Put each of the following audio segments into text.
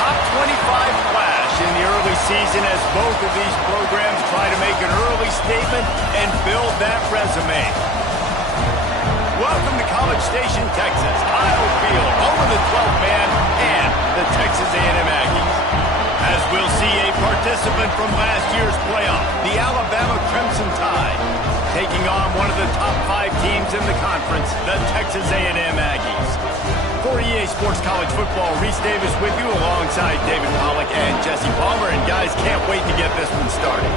top 25 flash in the early season as both of these programs try to make an early statement and build that resume. Welcome to College Station, Texas, Kyle Field, home of the 12th man and the Texas A&M Aggies. As we'll see a participant from last year's playoff, the Alabama Crimson Tide, taking on one of the top 5 teams in the conference, the Texas A&M Aggies. For EA Sports College Football, Reese Davis with you alongside David Pollack and Jesse Palmer. And guys, can't wait to get this one started.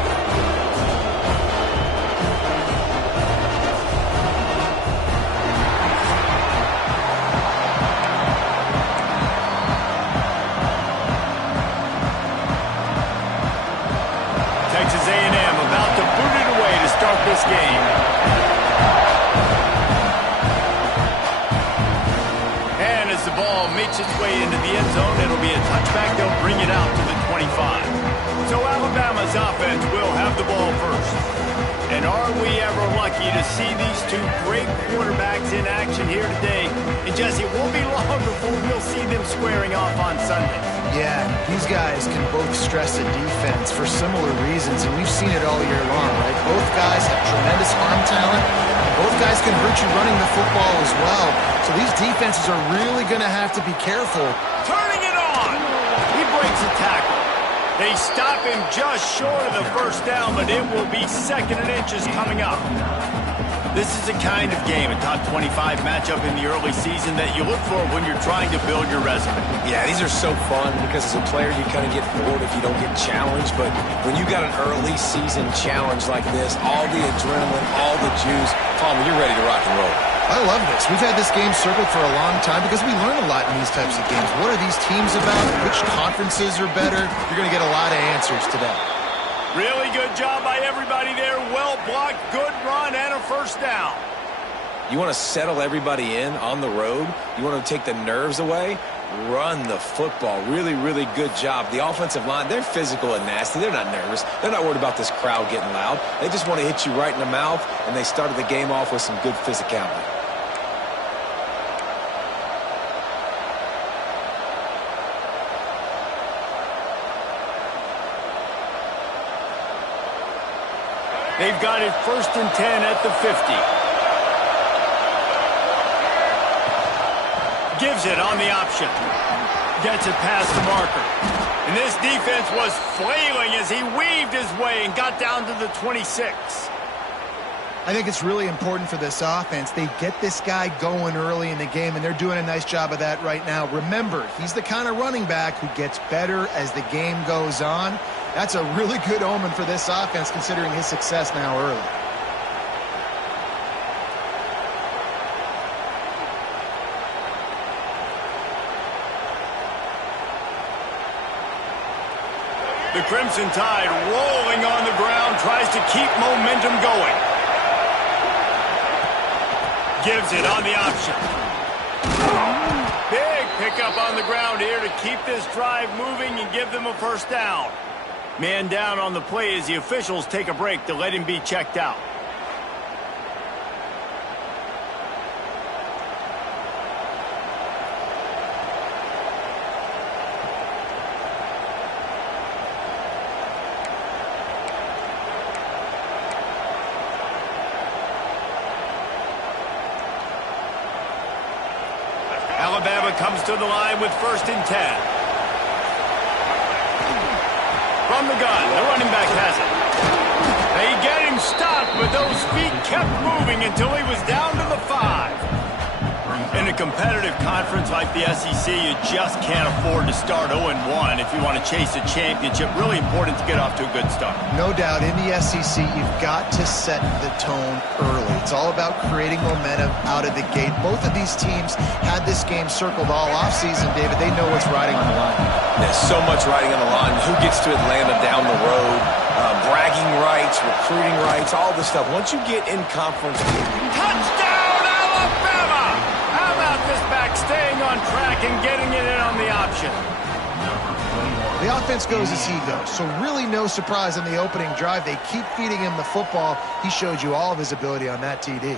Texas A&M about to boot it away to start this game. And as the ball makes its way into the end zone, it'll be a touchback. They'll bring it out to the 25. So Alabama's offense will have the ball first. And are we ever lucky to see these two great quarterbacks in action here today? And Jesse, it won't be long before we'll see them squaring off on Sunday. Yeah, these guys can both stress a defense for similar reasons, and we've seen it all year long, right? Both guys have tremendous arm talent, and both guys can hurt you running the football as well. So these defenses are really going to have to be careful. Turning it on! He breaks a tackle. They stop him just short of the first down, but it will be 2nd and inches coming up. This is the kind of game, a top 25 matchup in the early season that you look for when you're trying to build your resume. Yeah, these are so fun because as a player you kind of get bored if you don't get challenged, but when you got an early season challenge like this, all the adrenaline, all the juice, Palmer, you're ready to rock and roll. I love this. We've had this game circled for a long time because we learn a lot in these types of games. What are these teams about? Which conferences are better? You're going to get a lot of answers today. Really good job by everybody there. Well blocked, good run, and a first down. You want to settle everybody in on the road? You want to take the nerves away? Run the football. Really, really good job. The offensive line, they're physical and nasty. They're not nervous. They're not worried about this crowd getting loud. They just want to hit you right in the mouth, and they started the game off with some good physicality. They've got it 1st and 10 at the 50. Gives it on the option. Gets it past the marker. And this defense was flailing as he weaved his way and got down to the 26. I think it's really important for this offense. They get this guy going early in the game, and they're doing a nice job of that right now. Remember, he's the kind of running back who gets better as the game goes on. That's a really good omen for this offense, considering his success now early. The Crimson Tide rolling on the ground, tries to keep momentum going. Gives it on the option. Big pickup on the ground here to keep this drive moving and give them a first down. Man down on the play as the officials take a break to let him be checked out. Alabama comes to the line with 1st and 10. From the gun, the running back has it. They get him stopped, but those feet kept moving until he was down to the 5. In a competitive conference like the SEC, you just can't afford to start 0-1 if you want to chase a championship. Really important to get off to a good start. No doubt, in the SEC, you've got to set the tone early. It's all about creating momentum out of the gate. Both of these teams had this game circled all offseason, David. They know what's riding on the line. There's so much riding on the line. Who gets to Atlanta down the road? Bragging rights, recruiting rights, all this stuff. Once you get in conference... Touchdown, Alabama! How about this back staying on track and getting it in on the option? The offense goes as he goes, so really no surprise on the opening drive. They keep feeding him the football. He showed you all of his ability on that TD.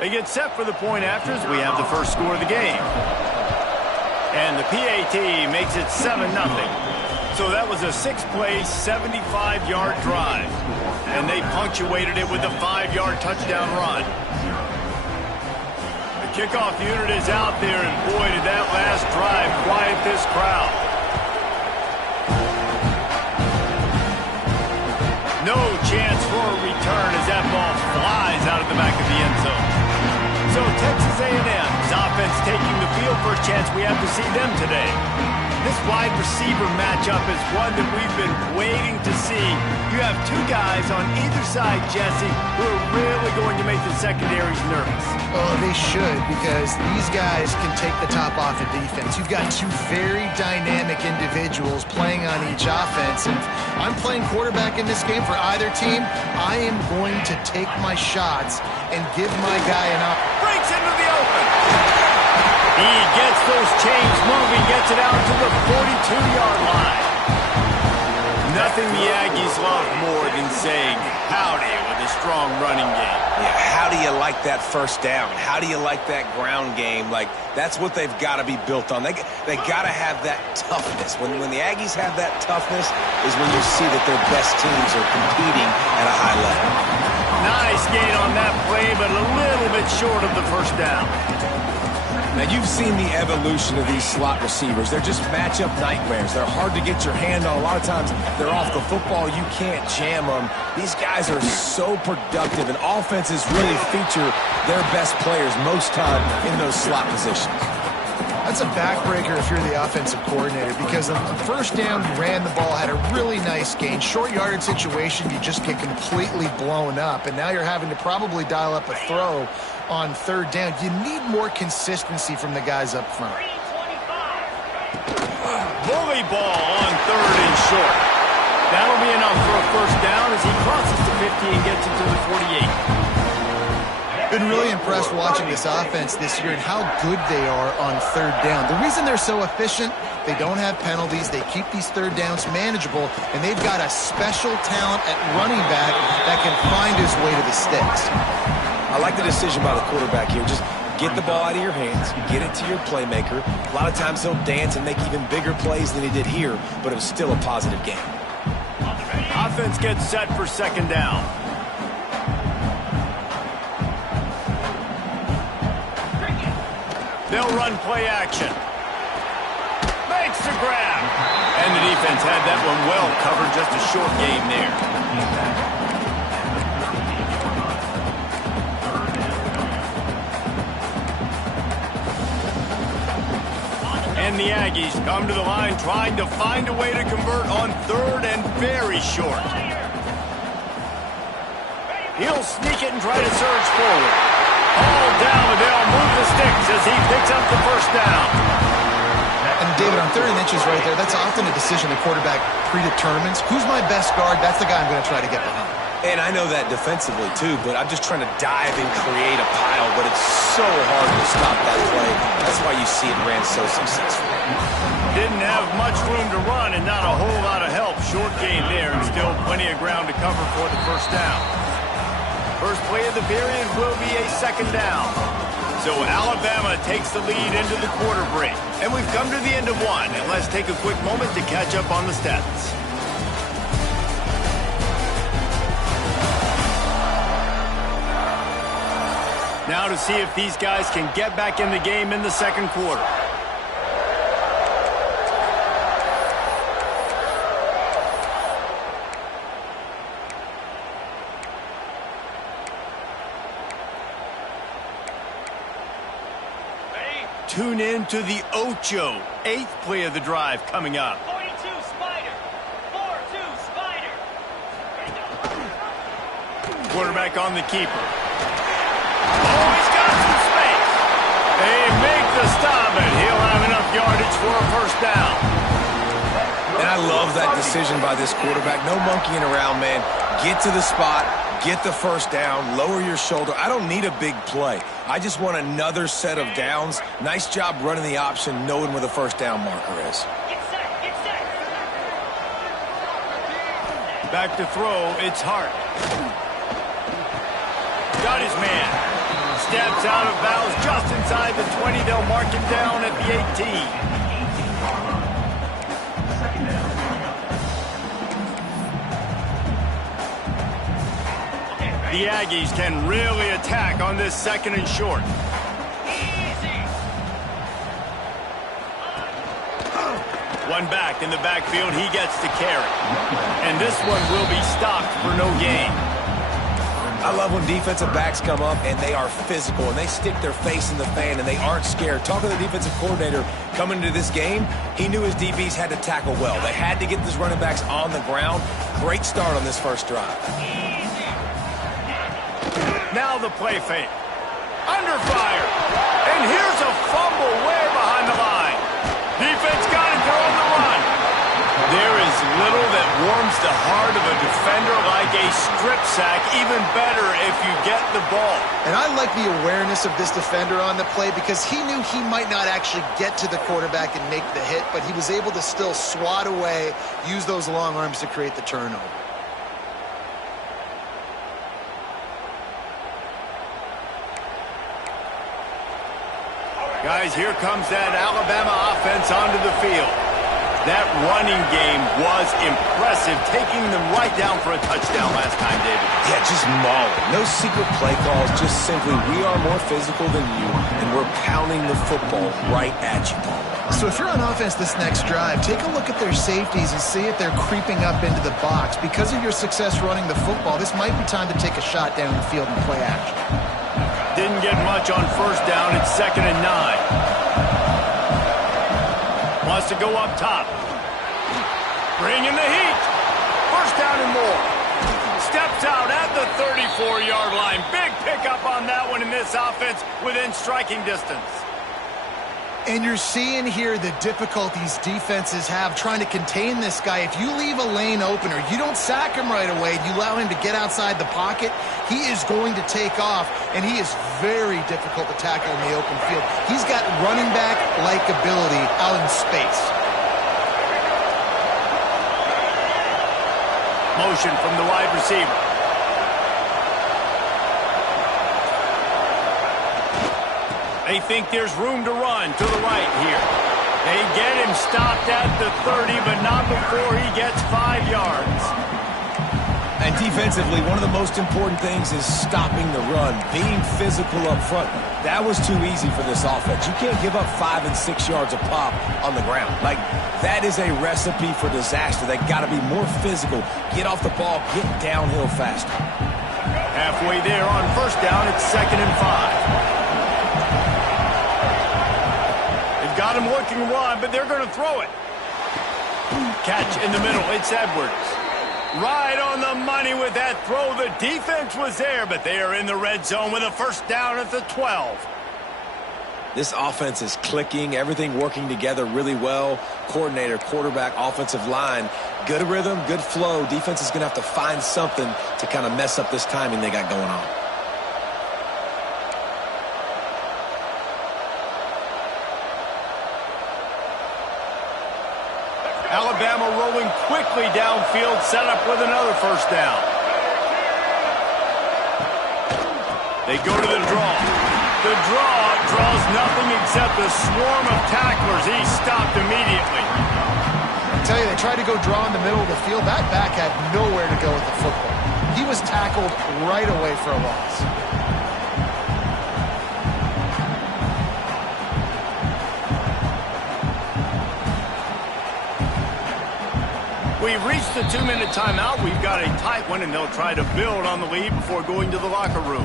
They get set for the point afters. We have the first score of the game. And the PAT makes it 7-0. So that was a 6-play, 75-yard drive. And they punctuated it with a 5-yard touchdown run. The kickoff unit is out there, and boy, did that last drive quiet this crowd. No chance for a return as that ball flies out of the back of the end zone. So Texas A&M's offense taking the field. First chance we have to see them today. This wide receiver matchup is one that we've been waiting to see. You have two guys on either side, Jesse, who are really going to make the secondaries nervous. Oh, they should, because these guys can take the top off of defense. You've got two very dynamic individuals playing on each offense. And if I'm playing quarterback in this game for either team, I am going to take my shots and give my guy an opportunity. Breaks into the open. He gets those chains moving, gets it out to the 42-yard line. Nothing the Aggies love more than saying howdy with a strong running game. Yeah, how do you like that first down? How do you like that ground game? Like, that's what they've got to be built on. They got to have that toughness. When the Aggies have that toughness is when you see that their best teams are competing at a high level. Nice gain on that play, but a little bit short of the first down. Now, you've seen the evolution of these slot receivers. They're just matchup nightmares. They're hard to get your hand on. A lot of times, they're off the football. You can't jam them. These guys are so productive, and offenses really feature their best players most time in those slot positions. That's a backbreaker if you're the offensive coordinator, because on the first down, you ran the ball, had a really nice gain. Short yardage situation, you just get completely blown up, and now you're having to probably dial up a throw on third down. You need more consistency from the guys up front. Bully ball on third and short. That'll be enough for a first down as he crosses the 50 and gets into the 48. Been really impressed watching this offense this year and how good they are on third down. The reason they're so efficient, they don't have penalties, they keep these third downs manageable, and they've got a special talent at running back that can find his way to the sticks. I like the decision by the quarterback here. Just get the ball out of your hands, get it to your playmaker. A lot of times he'll dance and make even bigger plays than he did here, but it was still a positive game. Offense gets set for second down. They'll run play action. Makes the grab. And the defense had that one well covered. Just a short gain there. And the Aggies come to the line trying to find a way to convert on third and very short. He'll sneak it and try to surge forward. All down, and they'll move the sticks as he picks up the first down. And David, on third and inches right there, that's often a decision the quarterback predetermines. Who's my best guard? That's the guy I'm going to try to get behind. And I know that defensively, too, but I'm just trying to dive and create a pile, but it's so hard to stop that play. That's why you see it ran so successfully. Didn't have much room to run and not a whole lot of help. Short gain there and still plenty of ground to cover for the first down. First play of the period will be a second down. So Alabama takes the lead into the quarter break. And we've come to the end of one. And let's take a quick moment to catch up on the stats. Now to see if these guys can get back in the game in the second quarter. Tune in to the Ocho, 8th play of the drive coming up. 42 Spider, 4-2 Spider. Quarterback on the keeper. Oh, he's got some space. They make the stop, and he'll have enough yardage for a first down. And I love that decision by this quarterback. No monkeying around, man. Get to the spot, get the first down, lower your shoulder. I don't need a big play. I just want another set of downs. Nice job running the option, knowing where the first down marker is. Get set, get set. Back to throw, it's Hart. Got his man. steps out of bounds just inside the 20. They'll mark him down at the 18. The Aggies can really attack on this 2nd and short. One back in the backfield, he gets to carry. And this one will be stopped for no gain. I love when defensive backs come up and they are physical and they stick their face in the fan and they aren't scared. Talking to the defensive coordinator coming into this game, he knew his DBs had to tackle well. They had to get these running backs on the ground. Great start on this first drive. Now the play fake. Under fire. And here's a fumble way behind the line. Defense got it, they're on the run. There is little that warms the heart of a defender like a strip sack, even better if you get the ball. And I like the awareness of this defender on the play because he knew he might not actually get to the quarterback and make the hit, but he was able to still swat away, use those long arms to create the turnover. Guys, here comes that Alabama offense onto the field. That running game was impressive, taking them right down for a touchdown last time, David. Yeah, just mauling. No secret play calls, just simply we are more physical than you, and we're pounding the football right at you. So if you're on offense this next drive, take a look at their safeties and see if they're creeping up into the box. Because of your success running the football, this might be time to take a shot down the field and play action. Didn't get much on 1st down. It's 2nd and 9. Wants to go up top. Bring in the heat. 1st down and more. Steps out at the 34-yard line. Big pickup on that one in this offense within striking distance. And you're seeing here the difficulties defenses have trying to contain this guy. If you leave a lane open or you don't sack him right away, you allow him to get outside the pocket, he is going to take off, and he is very difficult to tackle in the open field. He's got running back-like ability out in space. Motion from the wide receiver. They think there's room to run to the right here. They get him stopped at the 30, but not before he gets 5 yards. And defensively, one of the most important things is stopping the run, being physical up front. That was too easy for this offense. You can't give up 5 and 6 yards a pop on the ground. Like, that is a recipe for disaster. They got to be more physical, get off the ball, get downhill faster. Halfway there on 1st down, it's 2nd and 5. Got him looking to run, but they're going to throw it. Catch in the middle. It's Edwards. Right on the money with that throw. The defense was there, but they are in the red zone with a 1st down at the 12. This offense is clicking, everything working together really well. Coordinator, quarterback, offensive line. Good rhythm, good flow. Defense is going to have to find something to kind of mess up this timing they got going on. Alabama rolling quickly downfield, set up with another 1st down. They go to the draw. The draw draws nothing except a swarm of tacklers. He's stopped immediately. I tell you, they tried to go draw in the middle of the field. That back had nowhere to go with the football. He was tackled right away for a loss. We've reached the 2-minute timeout. We've got a tight one, and they'll try to build on the lead before going to the locker room.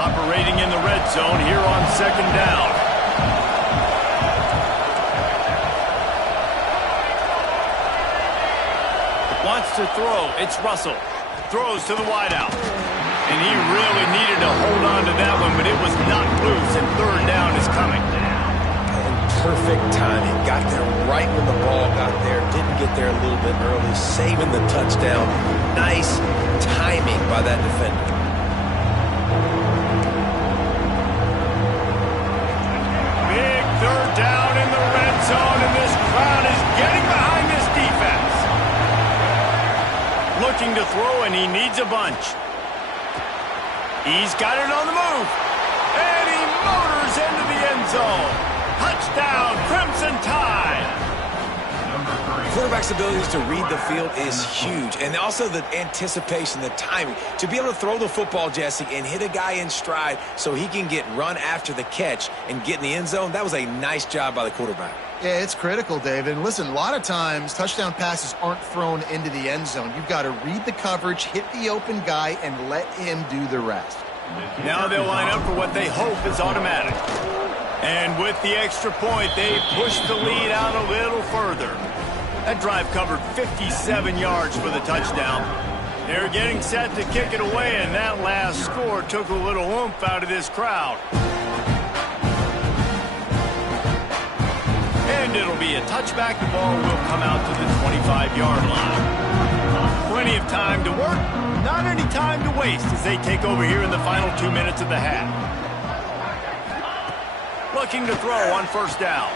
Operating in the red zone here on 2nd down. Wants to throw. It's Russell. Throws to the wideout. And he really needed to hold on to that one, but it was knocked loose, and 3rd down is coming. Perfect timing. Got there right when the ball got there. Didn't get there a little bit early. Saving the touchdown. Nice timing by that defender. Big 3rd down in the red zone, and this crowd is getting behind this defense. looking to throw, and he needs a bunch. He's got it on the move. And he motors into the end zone. Touchdown, Crimson Tide. Quarterback's abilities to read the field is huge. And also the anticipation, the timing. To be able to throw the football, Jesse, and hit a guy in stride so he can get run after the catch and get in the end zone, that was a nice job by the quarterback. Yeah, it's critical, David. And listen, a lot of times touchdown passes aren't thrown into the end zone. You've got to read the coverage, hit the open guy, and let him do the rest. Now they'll line up for what they hope is automatic. And with the extra point, they push the lead out a little further. That drive covered 57 yards for the touchdown. They're getting set to kick it away, and that last score took a little oomph out of this crowd. And it'll be a touchback. The ball will come out to the 25-yard line. Plenty of time to work, not any time to waste as they take over here in the final 2 minutes of the half. Looking to throw on first down.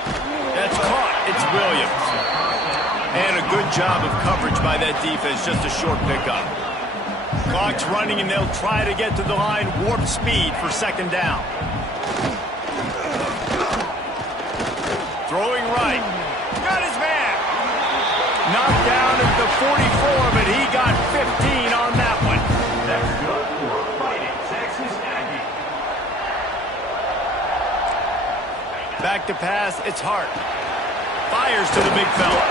That's caught. It's Williams. And a good job of coverage by that defense, just a short pickup. Clock's running, and they'll try to get to the line, warp speed for second down. Throwing right. Got his man. Knocked down at the 44, but he got 15 on that one. That's good for Fighting Texas Aggie. Back to pass, it's Hart. Fires to the big fella.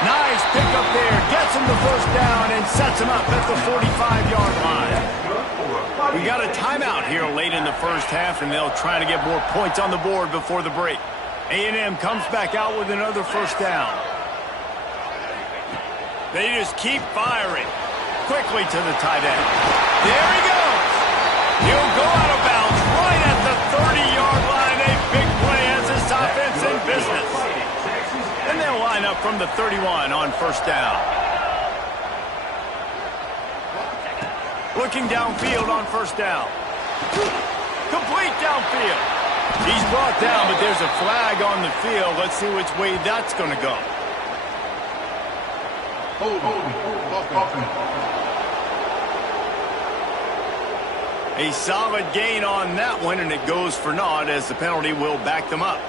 Nice pickup there. Gets him the first down and sets him up at the 45-yard line. We got a timeout here late in the first half, and they'll try to get more points on the board before the break. A&M comes back out with another first down. They just keep firing. Quickly to the tight end. There he goes. He'll go out of bounds right at the 30-yard line. A big play as this offense in business. And they'll line up from the 31 on first down. Looking downfield on first down. Complete downfield. He's brought down, but there's a flag on the field. Let's see which way that's going to go. A solid gain on that one, and it goes for naught as the penalty will back them up.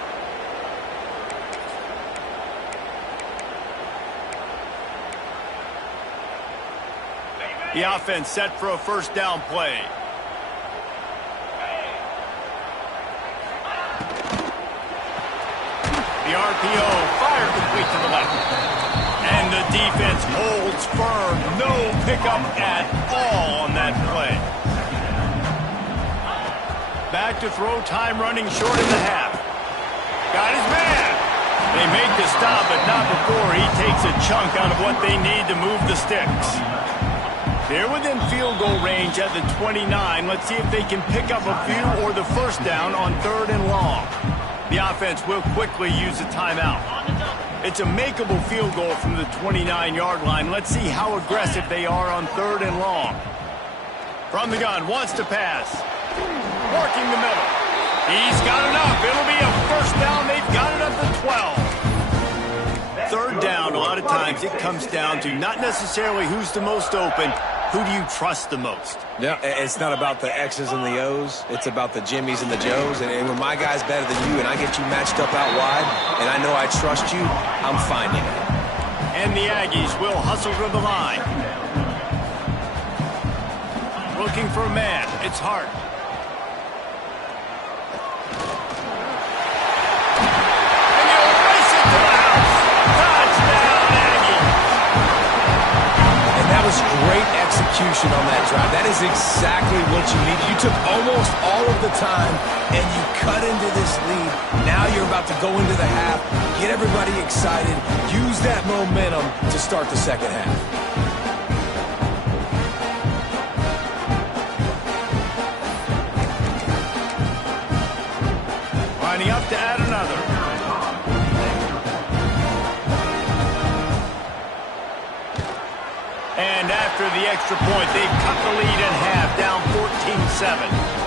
The offense set for a first down play. The RPO fired complete to the left. And the defense holds firm. No pickup at all on that play. Back to throw, time running short in the half. Got his man. They make the stop, but not before he takes a chunk out of what they need to move the sticks. They're within field goal range at the 29. Let's see if they can pick up a few or the first down on third and long. The offense will quickly use a timeout. It's a makeable field goal from the 29-yard line. Let's see how aggressive they are on third and long. From the gun, wants to pass. Working the middle. He's got enough. It'll be a first down. They've got it at the 12. Third down, a lot of times it comes down to not necessarily who's the most open, who do you trust the most? Yeah, it's not about the X's and the O's. It's about the Jimmies and the Joes. And when my guy's better than you and I get you matched up out wide and I know I trust you, I'm finding it. And the Aggies will hustle to the line. Looking for a man. It's Hart. Great execution on that drive. That is exactly what you need. You took almost all of the time and you cut into this lead. Now you're about to go into the half, get everybody excited, use that momentum to start the second half. Lining up to add another. And after the extra point, they've cut the lead in half, down 14-7.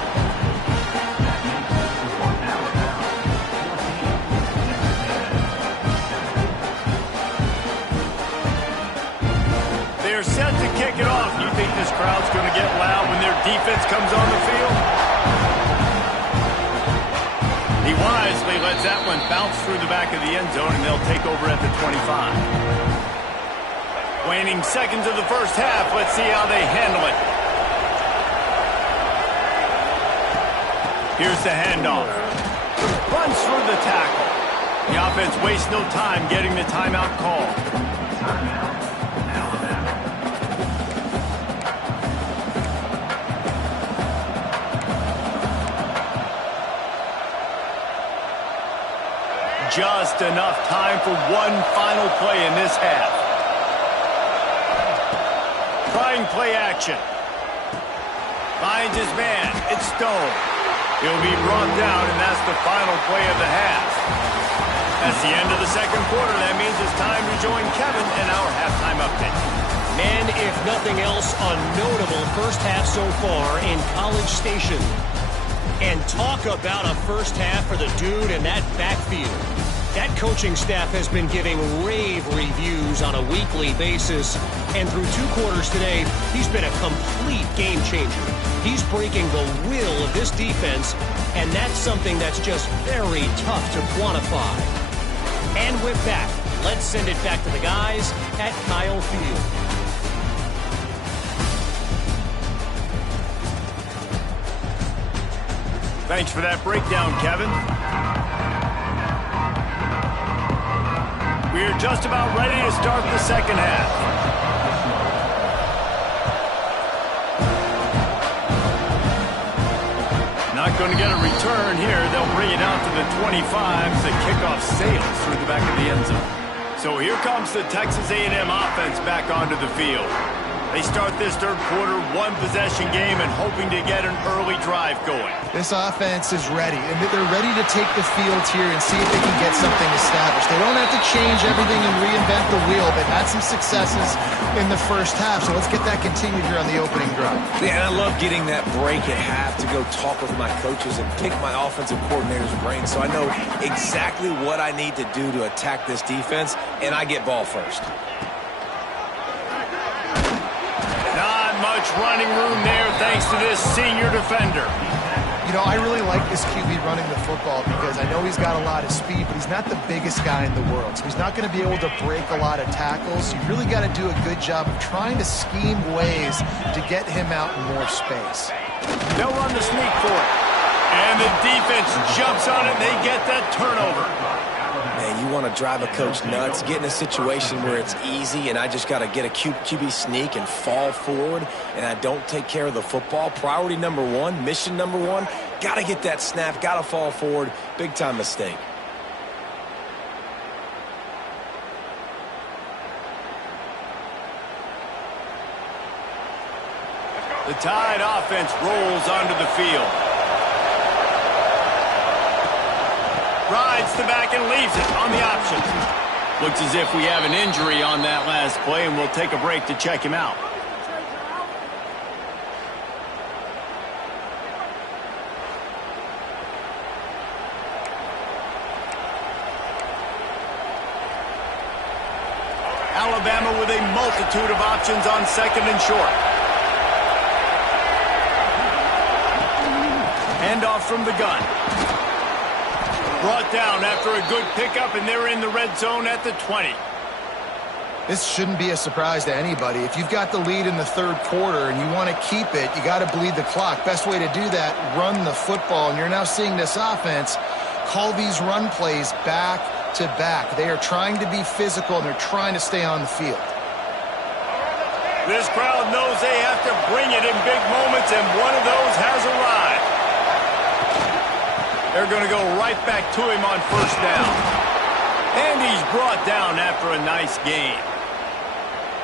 They're set to kick it off. You think this crowd's going to get loud when their defense comes on the field? He wisely lets that one bounce through the back of the end zone, and they'll take over at the 25. Waning seconds of the first half. Let's see how they handle it. Here's the handoff. Runs through the tackle. The offense wastes no time getting the timeout call. Just enough time for one final play in this half. Trying play action. Finds his man. It's Stone. He'll be brought down, and that's the final play of the half. That's the end of the second quarter. That means it's time to join Kevin in our halftime update. Man, if nothing else, a notable first half so far in College Station. And talk about a first half for the dude in that backfield. That coaching staff has been giving rave reviews on a weekly basis. And through 2 quarters today, he's been a complete game changer. He's breaking the will of this defense, and that's something that's just very tough to quantify. And with that, let's send it back to the guys at Kyle Field. Thanks for that breakdown, Kevin. We're just about ready to start the second half. Not going to get a return here. They'll bring it out to the 25 as the kickoff sails through the back of the end zone. So here comes the Texas A&M offense back onto the field. They start this third quarter, one-possession game, and hoping to get an early drive going. This offense is ready, and they're ready to take the field here and see if they can get something established. They don't have to change everything and reinvent the wheel. They've had some successes in the first half, so let's get that continued here on the opening drive. Yeah, and I love getting that break at half to go talk with my coaches and pick my offensive coordinator's brain so I know exactly what I need to do to attack this defense, and I get ball first. Much running room there thanks to this senior defender. You know, I really like this QB running the football because I know he's got a lot of speed, but he's not the biggest guy in the world. So he's not going to be able to break a lot of tackles. You really got to do a good job of trying to scheme ways to get him out in more space. They'll run the sneak for it. And the defense jumps on it. They get that turnover. Man, you want to drive a coach nuts, get in a situation where it's easy and I just got to get a QB sneak and fall forward and I don't take care of the football. Priority number one, mission number one, got to get that snap, got to fall forward. Big time mistake. The Tide offense rolls onto the field. Rides the back and leaves it on the option. Looks as if we have an injury on that last play, and we'll take a break to check him out. Alabama with a multitude of options on second and short. Handoff from the gun. Brought down after a good pickup, and they're in the red zone at the 20. This shouldn't be a surprise to anybody. If you've got the lead in the third quarter and you want to keep it, you got to bleed the clock. Best way to do that, run the football. And you're now seeing this offense call these run plays back to back. They are trying to be physical, and they're trying to stay on the field. This crowd knows they have to bring it in big moments, and one of those has arrived. They're going to go right back to him on first down. And he's brought down after a nice gain.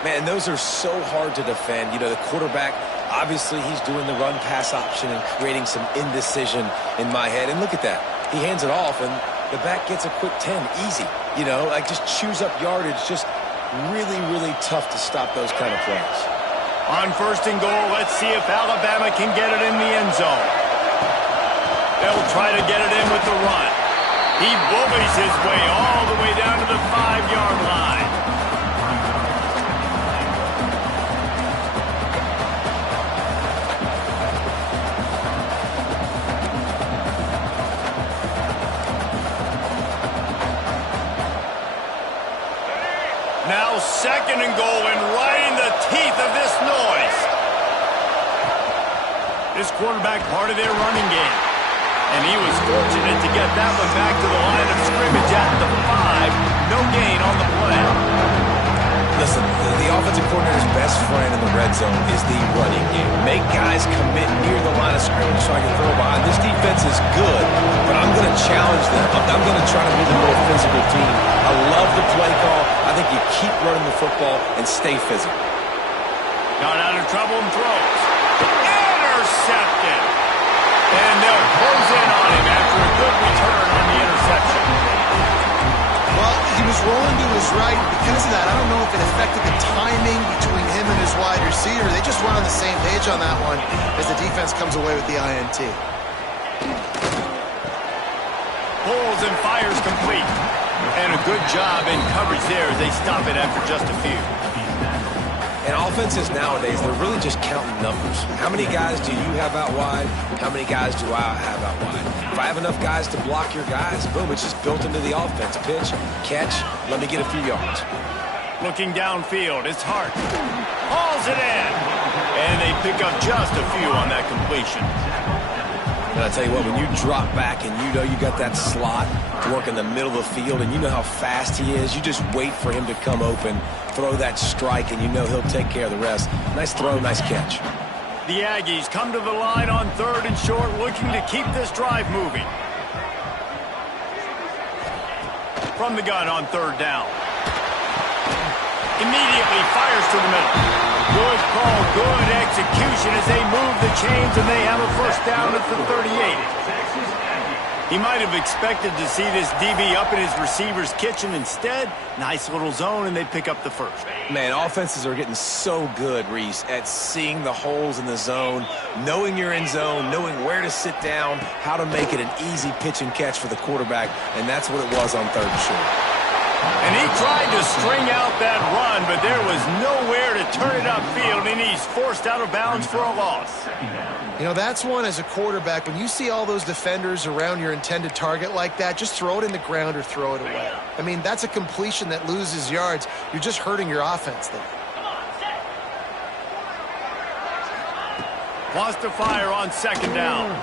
Man, those are so hard to defend. You know, the quarterback, obviously he's doing the run-pass option and creating some indecision in my head. And look at that. He hands it off, and the back gets a quick 10. Easy. You know, like just chews up yardage. Just really, really tough to stop those kind of plays. On first and goal, let's see if Alabama can get it in the end zone. They'll try to get it in with the run. He bullies his way all the way down to the 5-yard line. This quarterback part of their running game. And he was fortunate to get that one back to the line of scrimmage at the 5. No gain on the play. Listen, the offensive coordinator's best friend in the red zone is the running game. Make guys commit near the line of scrimmage so I can throw behind. This defense is good, but I'm going to challenge them. I'm going to try to be the more physical team. I love the play call. I think you keep running the football and stay physical. Got out of trouble and throws. Intercepted. And they'll close in on him after a good return on the interception. Well, he was rolling to his right. Because of that, I don't know if it affected the timing between him and his wide receiver. They just run on the same page on that one as the defense comes away with the INT. Pulls and fires complete. And a good job in coverage there as they stop it after just a few. And offenses nowadays, they're really just counting numbers. How many guys do you have out wide? How many guys do I have out wide? If I have enough guys to block your guys, boom, it's just built into the offense. Pitch, catch, let me get a few yards. Looking downfield, it's Hart. Hauls it in. And they pick up just a few on that completion. And I tell you what, when you drop back and you know you got that slot to work in the middle of the field and you know how fast he is, you just wait for him to come open, throw that strike, and you know he'll take care of the rest. Nice throw, nice catch. The Aggies come to the line on 3rd and short, looking to keep this drive moving. From the gun on 3rd down. Immediately fires to the middle. Good call, good execution as they move the chains, and they have a first down at the 38. He might have expected to see this DB up in his receiver's kitchen. Instead, nice little zone, and they pick up the first. Man, offenses are getting so good, Reese, at seeing the holes in the zone, knowing you're in zone, knowing where to sit down, how to make it an easy pitch and catch for the quarterback, and that's what it was on 3rd and short. And he tried to string out that run, but there was nowhere to turn it upfield, and he's forced out of bounds for a loss. You know, that's one as a quarterback. When you see all those defenders around your intended target like that, just throw it in the ground or throw it away. I mean, that's a completion that loses yards. You're just hurting your offense there. Lost to fire on 2nd down.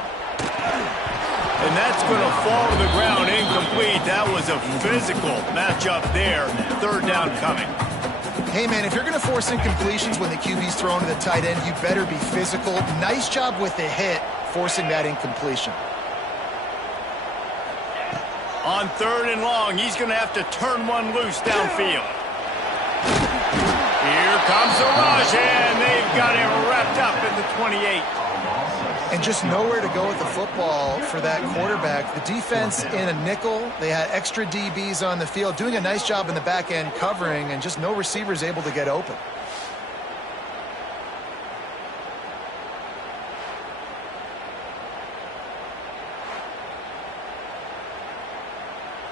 And that's going to fall to the ground incomplete. That was a physical matchup there. 3rd down coming. Hey, man, if you're going to force incompletions when the QB's thrown to the tight end, you better be physical. Nice job with the hit, forcing that incompletion. On 3rd and long, he's going to have to turn one loose downfield. Here comes the rush, and they've got it wrapped up at the 28. And just nowhere to go with the football for that quarterback. The defense in a nickel, they had extra DBs on the field, doing a nice job in the back end covering, and just no receivers able to get open.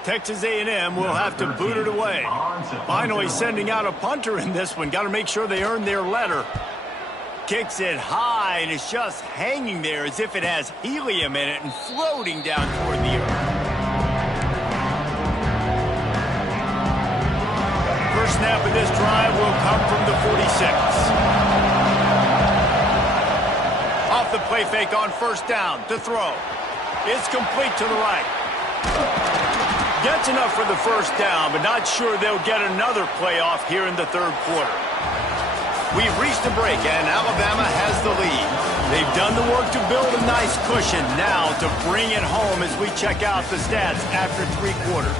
Texas A&M will have to boot it away. Finally sending out a punter in this one. Got to make sure they earn their letter. Kicks it high, and it's just hanging there as if it has helium in it and floating down toward the earth. First snap of this drive will come from the 46. Off the play fake on 1st down to throw. It's complete to the right. Gets enough for the 1st down, but not sure they'll get another play off here in the 3rd quarter. We've reached a break, and Alabama has the lead. They've done the work to build a nice cushion. Now to bring it home as we check out the stats after 3 quarters.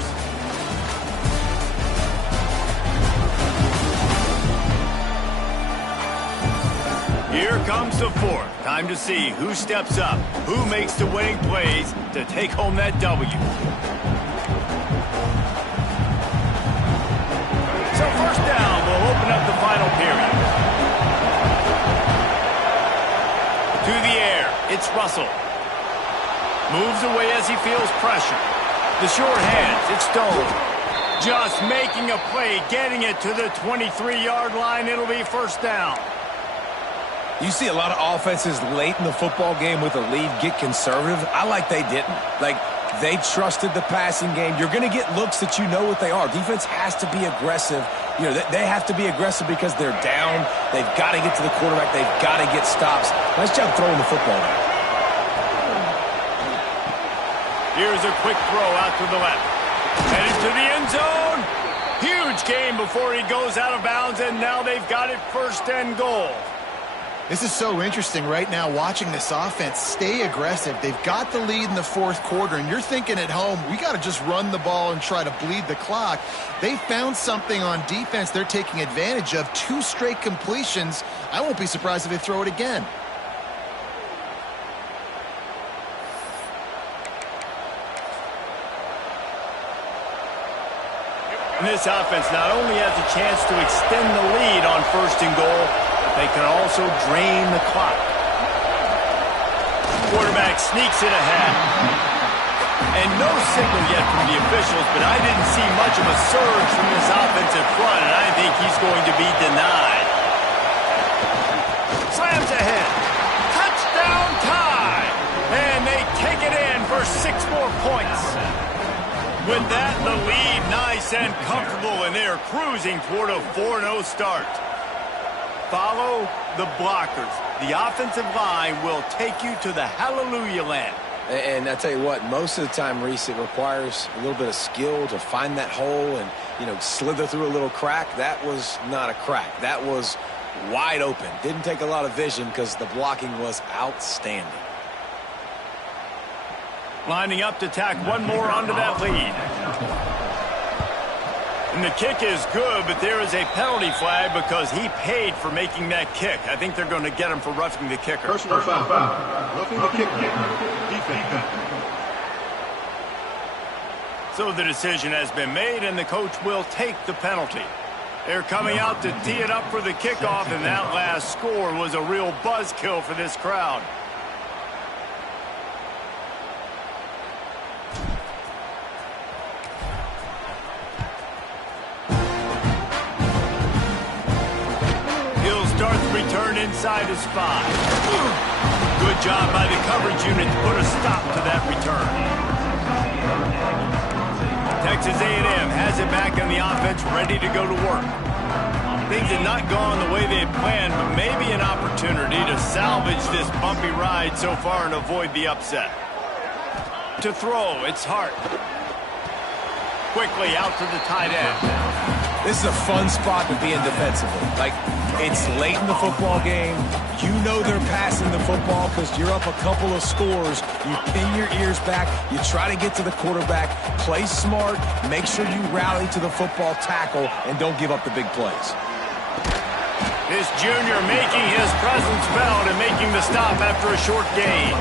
Here comes the 4th. Time to see who steps up, who makes the winning plays to take home that W. So 1st down will open up the final period. To the air, it's Russell. Moves away as he feels pressure. The short hands, it's Stone. Just making a play, getting it to the 23-yard line. It'll be 1st down. You see a lot of offenses late in the football game with a lead get conservative. I like they didn't. Like, they trusted the passing game. You're going to get looks that you know what they are. Defense has to be aggressive You know, they have to be aggressive because they're down. They've got to get to the quarterback. They've got to get stops. Nice job throwing the football there. Here's a quick throw out to the left. Headed to the end zone. Huge gain before he goes out of bounds, and now they've got it 1st and goal. This is so interesting right now, watching this offense stay aggressive. They've got the lead in the 4th quarter, and you're thinking at home, we got to just run the ball and try to bleed the clock. They found something on defense they're taking advantage of. 2 straight completions. I won't be surprised if they throw it again. And this offense not only has a chance to extend the lead on 1st and goal, they can also drain the clock. Quarterback sneaks it ahead. And no signal yet from the officials, but I didn't see much of a surge from this offensive front, and I think he's going to be denied. Slams ahead. Touchdown tie! And they take it in for 6 more points. With that, the lead nice and comfortable, and they're cruising toward a 4-0 start. Follow the blockers. The offensive line will take you to the hallelujah land. And I tell you what, most of the time, Reese, it requires a little bit of skill to find that hole and, you know, slither through a little crack. That was not a crack. That was wide open. Didn't take a lot of vision because the blocking was outstanding. Lining up to tack one more onto that lead. And the kick is good, but there is a penalty flag because he paid for making that kick. I think they're going to get him for roughing the kicker. Personal foul. Roughing the kicker. Defense. So the decision has been made, and the coach will take the penalty. They're coming out to tee it up for the kickoff, and that last score was a real buzzkill for this crowd. Start the return inside his 5. Good job by the coverage unit to put a stop to that return. Texas A&M has it back on the offense, ready to go to work. Things had not gone the way they had planned, but maybe an opportunity to salvage this bumpy ride so far and avoid the upset. To throw, it's Hart. Quickly out to the tight end. This is a fun spot to be in defensively. Like, it's late in the football game. You know they're passing the football because you're up a couple of scores. You pin your ears back. You try to get to the quarterback. Play smart. Make sure you rally to the football tackle and don't give up the big plays. This junior making his presence felt and making the stop after a short gain.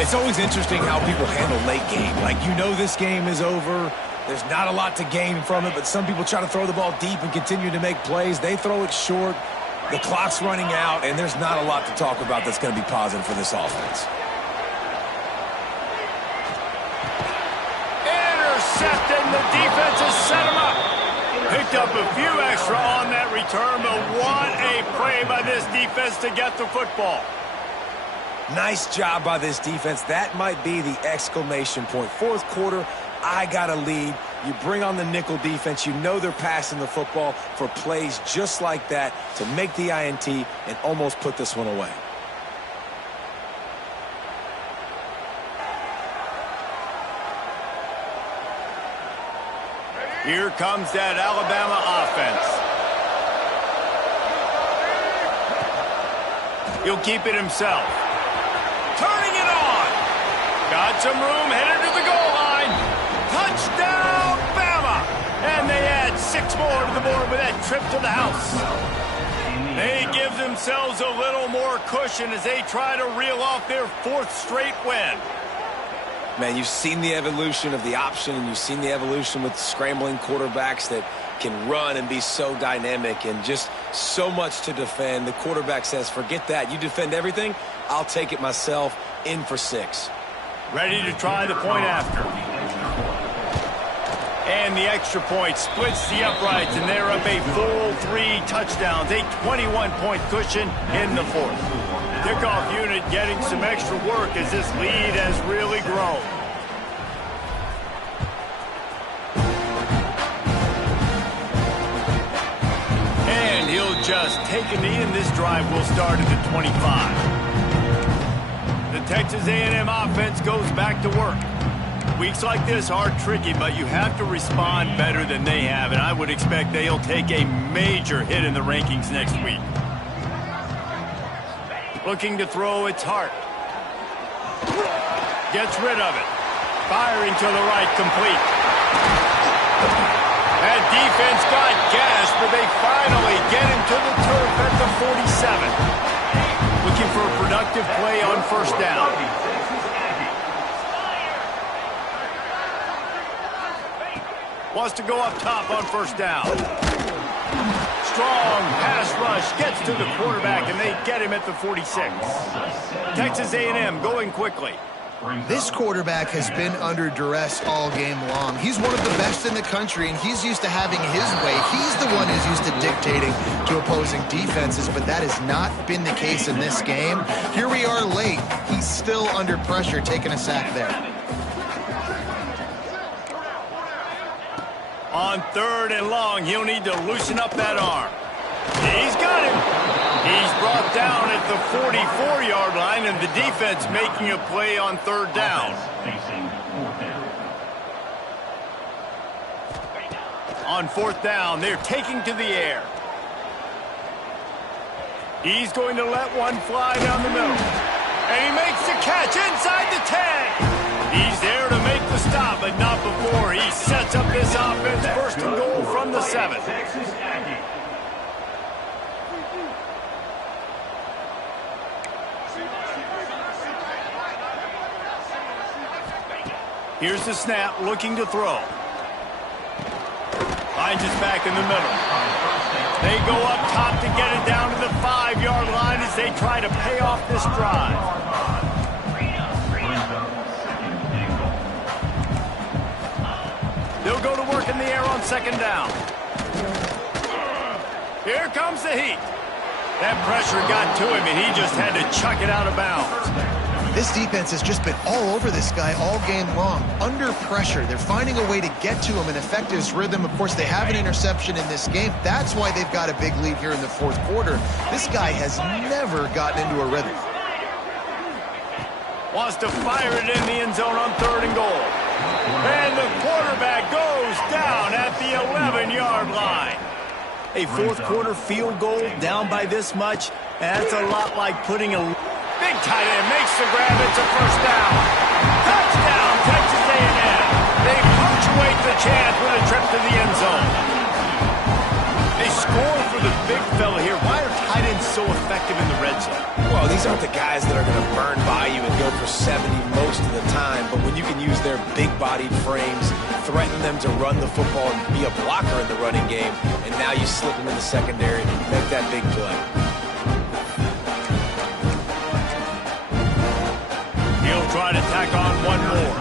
It's always interesting how people handle late game. Like, you know this game is over. There's not a lot to gain from it, but some people try to throw the ball deep and continue to make plays. They throw it short. The clock's running out, and there's not a lot to talk about that's going to be positive for this offense. Intercepted, and the defense has set him up. Picked up a few extra on that return, but what a play by this defense to get the football. Nice job by this defense. That might be the exclamation point. 4th quarter, I got a lead. You bring on the nickel defense. You know they're passing the football for plays just like that to make the INT and almost put this one away. Here comes that Alabama offense. He'll keep it himself. Turning it on. Got some room, headed to the goal line. Touchdown, Bama! And they add 6 more to the board with that trip to the house. They give themselves a little more cushion as they try to reel off their 4th straight win. Man, you've seen the evolution of the option, and you've seen the evolution with scrambling quarterbacks that can run and be so dynamic and just so much to defend. The quarterback says, forget that. You defend everything, I'll take it myself. In for 6. Ready to try the point after. And the extra point splits the uprights, and they're up a full 3 touchdowns, a 21-point cushion in the 4th. Kickoff unit getting some extra work as this lead has really grown. just take a knee, and this drive will start at the 25. The Texas A&M offense goes back to work. Weeks like this are tricky, but you have to respond better than they have, and I would expect they'll take a major hit in the rankings next week. Looking to throw, it's Hart. Gets rid of it. Firing to the right, complete. That defense got gashed, but they finally get him to the turf at the 47. Looking for a productive play on first down. Wants to go up top on first down. Strong pass rush gets to the quarterback, and they get him at the 46. Texas A&M going quickly. This quarterback has been under duress all game long. He's one of the best in the country, and he's used to having his way. He's the one who's used to dictating to opposing defenses, but that has not been the case in this game. Here we are late. He's still under pressure, taking a sack there. On 3rd and long, he'll need to loosen up that arm. He's got him. He's brought down at the 44-yard line, and the defense making a play on 3rd down. On 4th down, they're taking to the air. He's going to let one fly down the middle. And he makes the catch inside the 10. He's there to make the stop, but not before he sets up this offense. 1st and goal from the 7. Here's the snap, looking to throw. Finds his back in the middle. They go up top to get it down to the 5-yard line as they try to pay off this drive. They'll go to work in the air on 2nd down. Here comes the heat. That pressure got to him, and he just had to chuck it out of bounds. This defense has just been all over this guy all game long. Under pressure. They're finding a way to get to him and affect his rhythm. Of course, they have an interception in this game. That's why they've got a big lead here in the 4th quarter. This guy has never gotten into a rhythm. Wants to fire it in the end zone on 3rd and goal. And the quarterback goes down at the 11-yard line. A 4th quarter field goal down by this much, that's a lot like putting a big tight end makes the grab. It's a 1st down. Touchdown, Texas A&M. They punctuate the chance with a trip to the end zone. They score for the big fella here. Why are tight ends so effective in the red zone? Well, these aren't the guys that are going to burn by you and go for 70 most of the time, but when you can use their big-bodied frames, threaten them to run the football and be a blocker in the running game, and now you slip them in the secondary, make that big play. He'll try to tack on one more.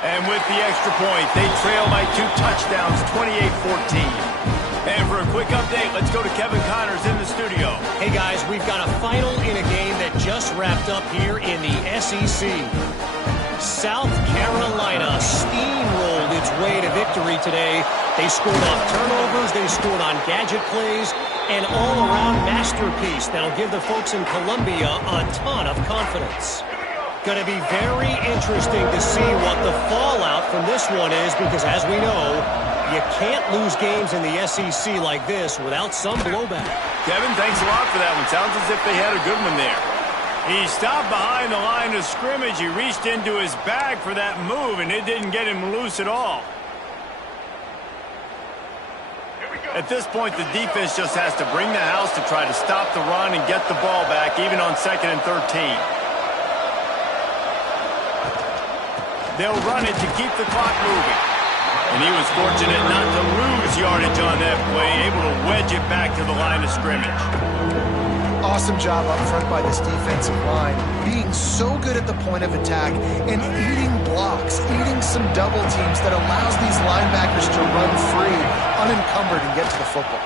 And with the extra point, they trail by 2 touchdowns, 28-14. And for a quick update, let's go to Kevin Connors in the studio. Hey, guys, we've got a final in a game that just wrapped up here in the SEC. South Carolina steamrolled its way to victory today. They scored off turnovers, they scored on gadget plays, an all-around masterpiece that'll give the folks in Columbia a ton of confidence. Going to be very interesting to see what the fallout from this one is, because as we know, you can't lose games in the SEC like this without some blowback. Kevin, thanks a lot for that one. Sounds as if they had a good one there. He stopped behind the line of scrimmage. He reached into his bag for that move, and it didn't get him loose at all. At this point, the defense just has to bring the house to try to stop the run and get the ball back, even on 2nd and 13. They'll run it to keep the clock moving. And he was fortunate not to lose yardage on that play, able to wedge it back to the line of scrimmage. Awesome job up front by this defensive line, being so good at the point of attack and eating blocks, eating some double teams that allows these linebackers to run free, unencumbered, and get to the football.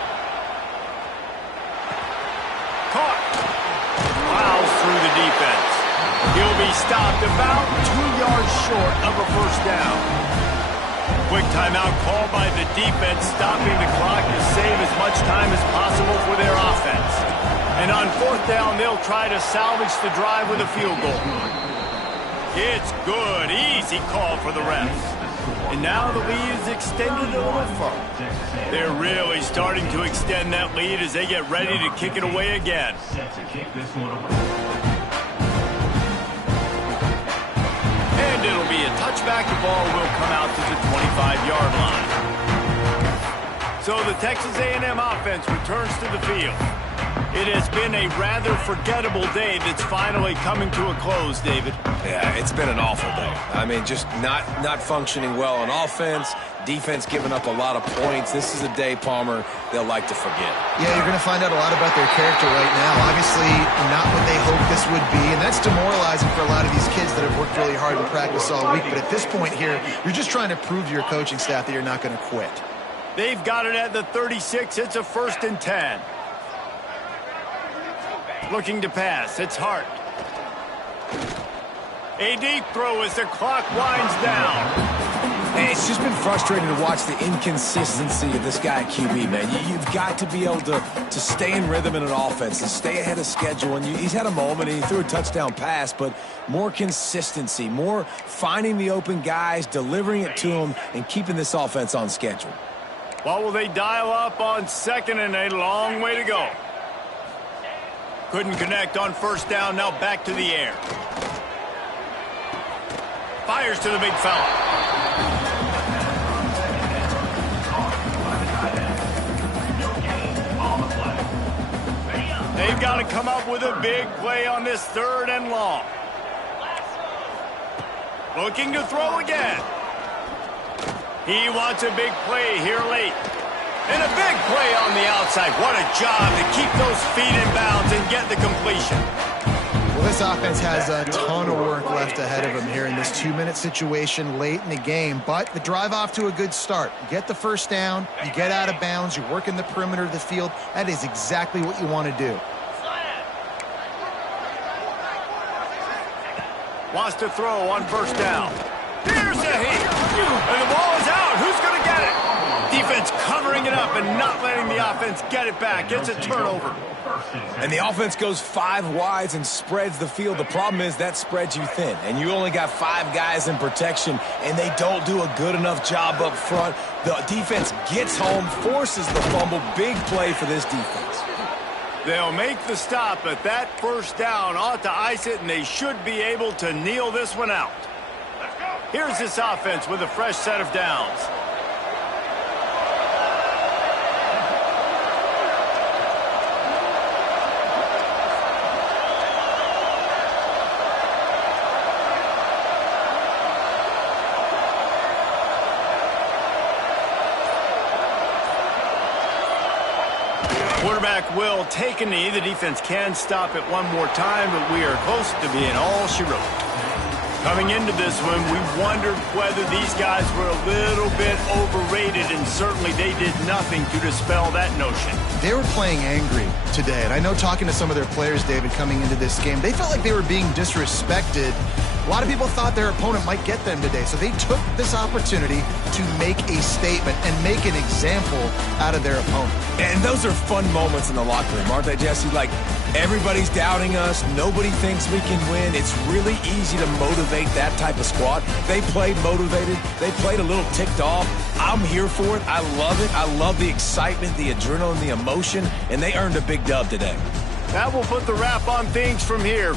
Caught. Plows through the defense. He'll be stopped about 2 yards short of a 1st down. quick timeout called by the defense, stopping the clock to save as much time as possible for their offense. And on fourth down, they'll try to salvage the drive with a field goal. It's good. Easy call for the refs. And now the lead is extended a little further. They're really starting to extend that lead as they get ready to kick it away again. And it'll be a touchback. The ball will come out to the 25-yard line. So the Texas A&M offense returns to the field. It has been a rather forgettable day that's finally coming to a close, David. Yeah, it's been an awful day. I mean, just not functioning well on offense, defense giving up a lot of points. This is a day, Palmer, they'll like to forget. Yeah, you're going to find out a lot about their character right now. Obviously, not what they hoped this would be, and that's demoralizing for a lot of these kids that have worked really hard in practice all week. But at this point here, you're just trying to prove to your coaching staff that you're not going to quit. They've got it at the 36. It's a 1st and 10. Looking to pass. It's Hart. A deep throw as the clock winds down. Hey, it's just been frustrating to watch the inconsistency of this guy at QB, man. You've got to be able to stay in rhythm in an offense and stay ahead of schedule. And he's had a moment, and he threw a touchdown pass, but more consistency, more finding the open guys, delivering it to them, and keeping this offense on schedule. What will they dial up on 2nd and a long way to go? Couldn't connect on 1st down. Now back to the air. Fires to the big fella. They've got to come up with a big play on this 3rd and long. Looking to throw again. He wants a big play here late. And a big play on the outside. What a job to keep those feet in bounds and get the completion. Well, this offense has a ton of work left ahead of them here in this 2-minute situation late in the game. But the drive off to a good start. You get the 1st down, you get out of bounds, you work in the perimeter of the field. That is exactly what you want to do. Wants to throw on 1st down. Here's the heat. And the ball is out. Who's going to get it? Defense covering it up and not letting the offense get it back. It's a turnover. And the offense goes 5 wides and spreads the field. The problem is that spreads you thin, and you only got 5 guys in protection, and they don't do a good enough job up front. The defense gets home, forces the fumble. Big play for this defense. They'll make the stop, but that 1st down ought to ice it, and they should be able to kneel this one out. Here's this offense with a fresh set of downs. Quarterback will take a knee. The defense can stop it one more time, but we are close to being all she wrote. Coming into this one, we wondered whether these guys were a little bit overrated, and certainly they did nothing to dispel that notion. They were playing angry today, and I know talking to some of their players, David, coming into this game, they felt like they were being disrespected. A lot of people thought their opponent might get them today, so they took this opportunity to make a statement and make an example out of their opponent. And those are fun moments in the locker room, aren't they, Jesse? Like, everybody's doubting us. Nobody thinks we can win. It's really easy to motivate that type of squad. They played motivated. They played a little ticked off. I'm here for it. I love it. I love the excitement, the adrenaline, the emotion, and they earned a big dub today. That will put the wrap on things from here.